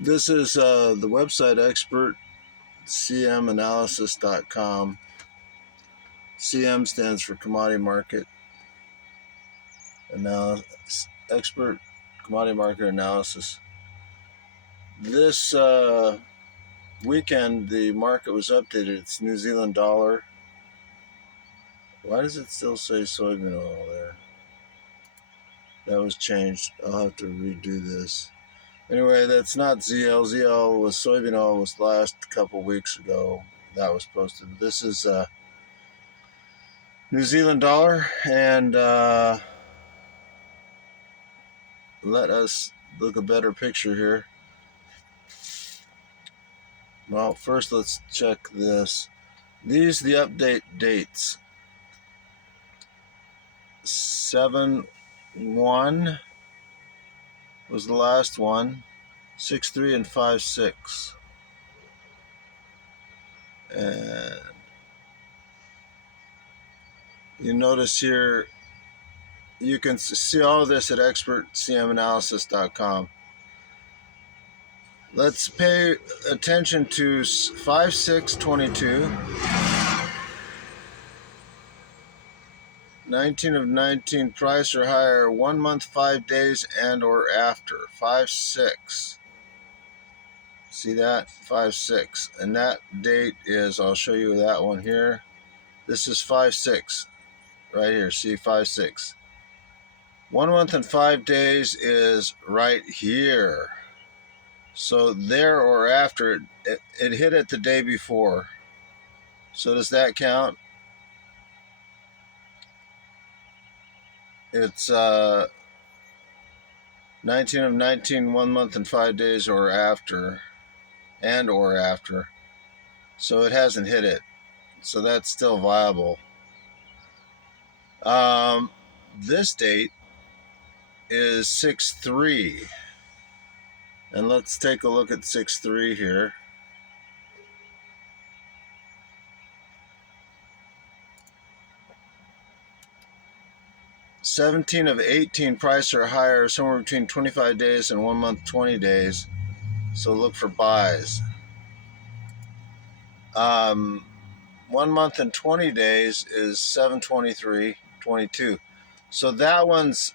This is the website expertcmanalysis.com. CM stands for commodity market analysis, expert commodity market analysis. This weekend, the market was updated. It's New Zealand dollar. Why does it still say soybean oil there? That was changed. I'll have to redo this. Anyway, that's not ZL. ZL was soybean oil was last couple weeks ago. That was posted. This is New Zealand dollar, and let us look a better picture here. Well, first let's check this. These the update dates. 7/1 was the last one. 6/3 and 5/6. And you notice here, you can see all of this at expertcmanalysis.com. Let's pay attention to 5/6/22. 19 of 19 price or higher, 1 month, 5 days, and or after. 5/6. See that? 5/6. And that date is, I'll show you that one here. This is 5/6 right here. See, 5/6. 1 month and 5 days is right here. So there or after, it hit it the day before. So does that count? It's 19 of 19, 1 month and 5 days or after, and or after. So it hasn't hit it. So that's still viable. This date is 6/3. And let's take a look at 6/3 here. $17 of 18 price or higher, somewhere between 25 days and 1 month, 20 days. So look for buys. 1 month and 20 days is 7/23/22. So that one's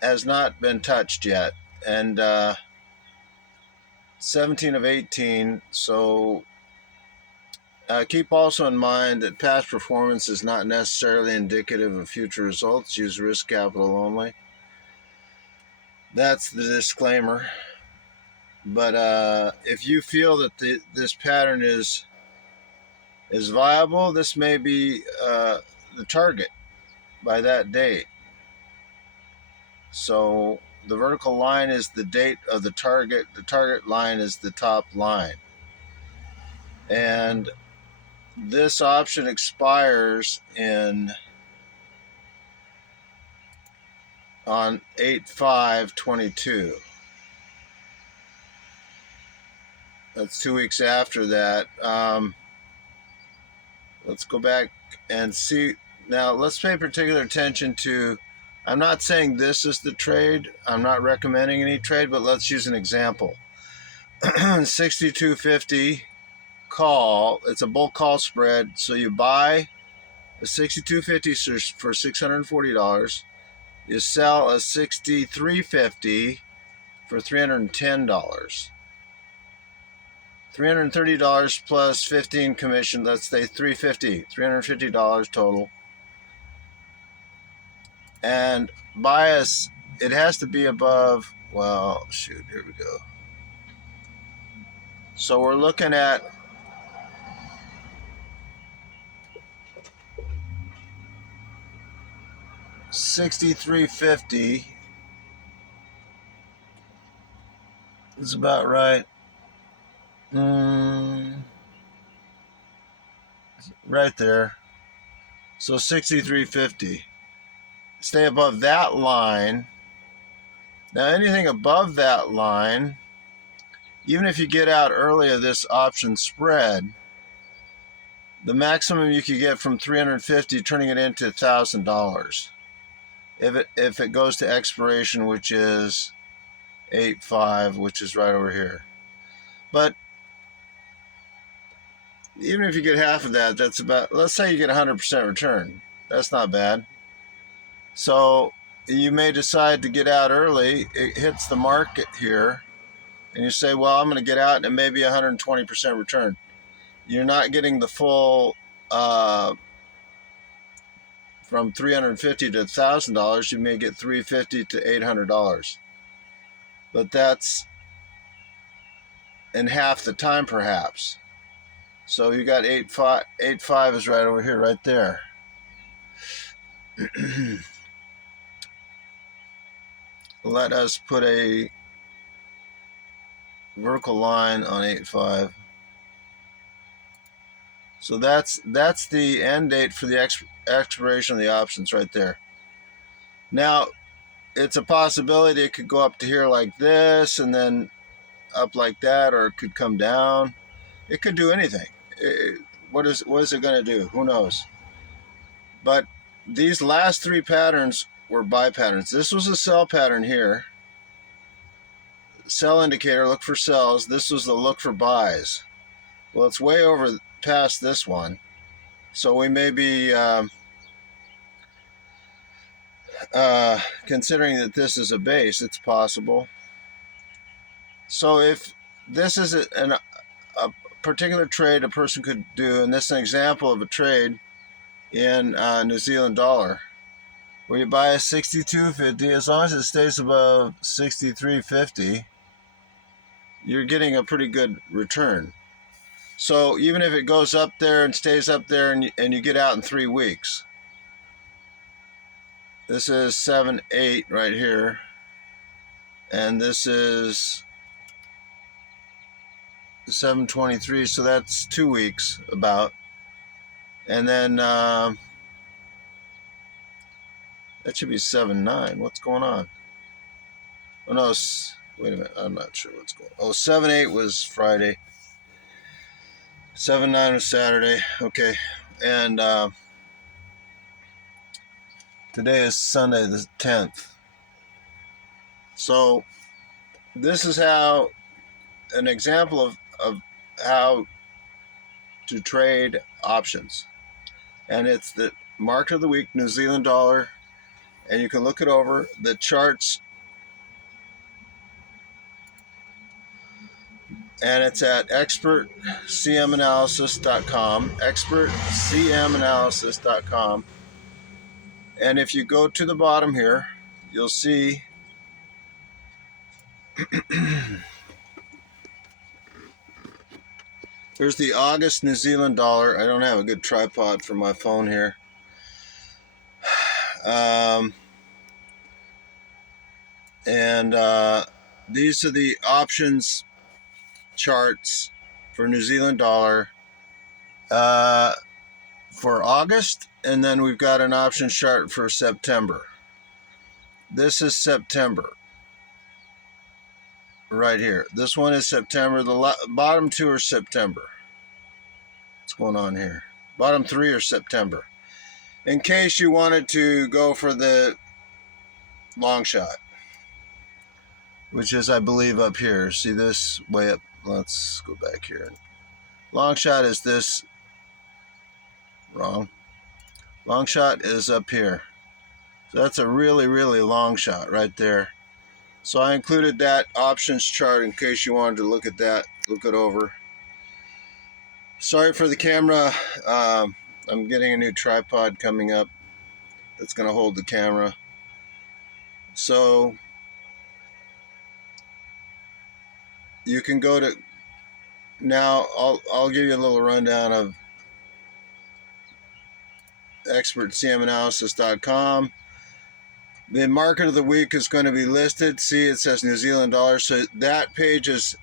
has not been touched yet. And 17 of 18. So keep also in mind that past performance is not necessarily indicative of future results. Use risk capital only. That's the disclaimer. But if you feel that this pattern is viable, this may be the target by that date. So the vertical line is the date of the target. The target line is the top line. And this option expires on 8/5/22. That's 2 weeks after that. Let's go back and see. Now, let's pay particular attention to, I'm not saying this is the trade. I'm not recommending any trade, but let's use an example. 62.50 call. It's a bulk call spread. So you buy a 62.50 for $640. You sell a 63.50 for $310. $330 plus 15 commission. Let's say $350 total. And bias, it has to be above, well, shoot, here we go. So we're looking at $63.50 is about right. Right there. So $63.50. Stay above that line. Now anything above that line, even if you get out early of this option spread, the maximum you could get from $350, turning it into $1,000. If it goes to expiration, which is 8/5, which is right over here. But even if you get half of that, that's about, let's say you get 100% return. That's not bad. So you may decide to get out early. It hits the market here, and you say, well, I'm going to get out and maybe 120% return. You're not getting the full from $350 to $1,000. You may get $350 to $800, but that's in half the time, perhaps. So you got 8.5 is right over here, right there. Let us put a vertical line on 8.5. So that's the end date for the expiration of the options right there. Now, it's a possibility it could go up to here like this and then up like that, or it could come down. It could do anything. What is it going to do? Who knows? But these last three patterns were buy patterns. This was a sell pattern here. Sell indicator, look for sells. This was the look for buys. Well, it's way over past this one. So we may be considering that this is a base. It's possible. So if this is a particular trade a person could do, and this is an example of a trade in New Zealand dollar, where you buy a 62.50, as long as it stays above 63.50, you're getting a pretty good return. So even if it goes up there and stays up there and you get out in 3 weeks, this is 7.8 right here, and this is 7.23, so that's 2 weeks about. And then that should be 7.9. What's going on? Oh no, wait a minute, I'm not sure what's going on. Oh, 7.8 was Friday, 7.9 was Saturday. Okay, and today is Sunday the 10th. So this is how an example of how to trade options, and it's the market of the week, New Zealand dollar, and you can look it over. The charts, and it's at expertcmanalysis.com, expertcmanalysis.com. And if you go to the bottom here, you'll see here's the August New Zealand dollar. I don't have a good tripod for my phone here. These are the options charts for New Zealand dollar for August, and then we've got an options chart for September. This is September right here. This one is September. The bottom two are September. What's going on here? Bottom three are September. In case you wanted to go for the long shot, which is, I believe, up here. See this way up? Let's go back here. Long shot is this. Wrong. Long shot is up here. So that's a really, really long shot right there. So I included that options chart in case you wanted to look at that, look it over. Sorry for the camera. I'm getting a new tripod coming up that's going to hold the camera. So you can go to, now I'll give you a little rundown of expertcmanalysis.com. The market of the week is going to be listed. See, it says New Zealand dollar. So that page is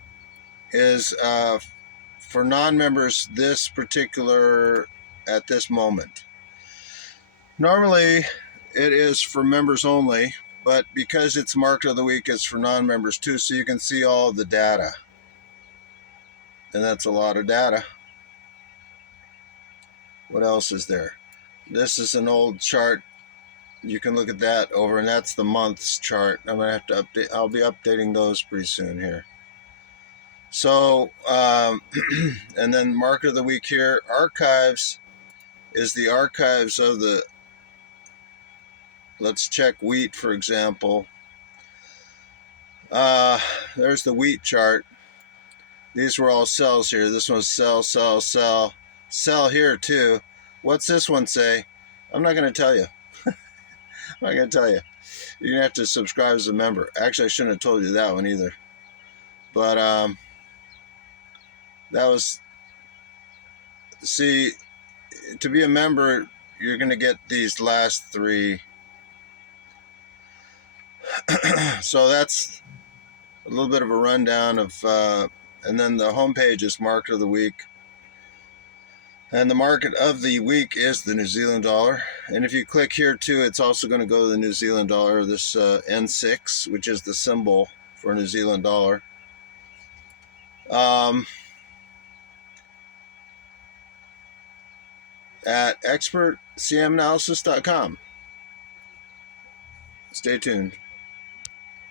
for non-members this particular at this moment. Normally it is for members only, but because it's market of the week, it's for non-members too, so you can see all of the data. And that's a lot of data. What else is there? This is an old chart. You can look at that over, and that's the month's chart. I'm gonna have to update. I'll be updating those pretty soon here. So, and then market of the week here, archives is the archives of the, let's check wheat, for example. There's the wheat chart. These were all sells here. This one's sell, sell, sell, sell here too. What's this one say? I'm not going to tell you. I'm not going to tell you. You're going to have to subscribe as a member. Actually, I shouldn't have told you that one either. But that was, see, to be a member, you're going to get these last three. So that's a little bit of a rundown of, and then the homepage is market of the week. And the market of the week is the New Zealand dollar. And if you click here too, it's also going to go to the New Zealand dollar, this N6, which is the symbol for New Zealand dollar. At expertcmanalysis.com. Stay tuned.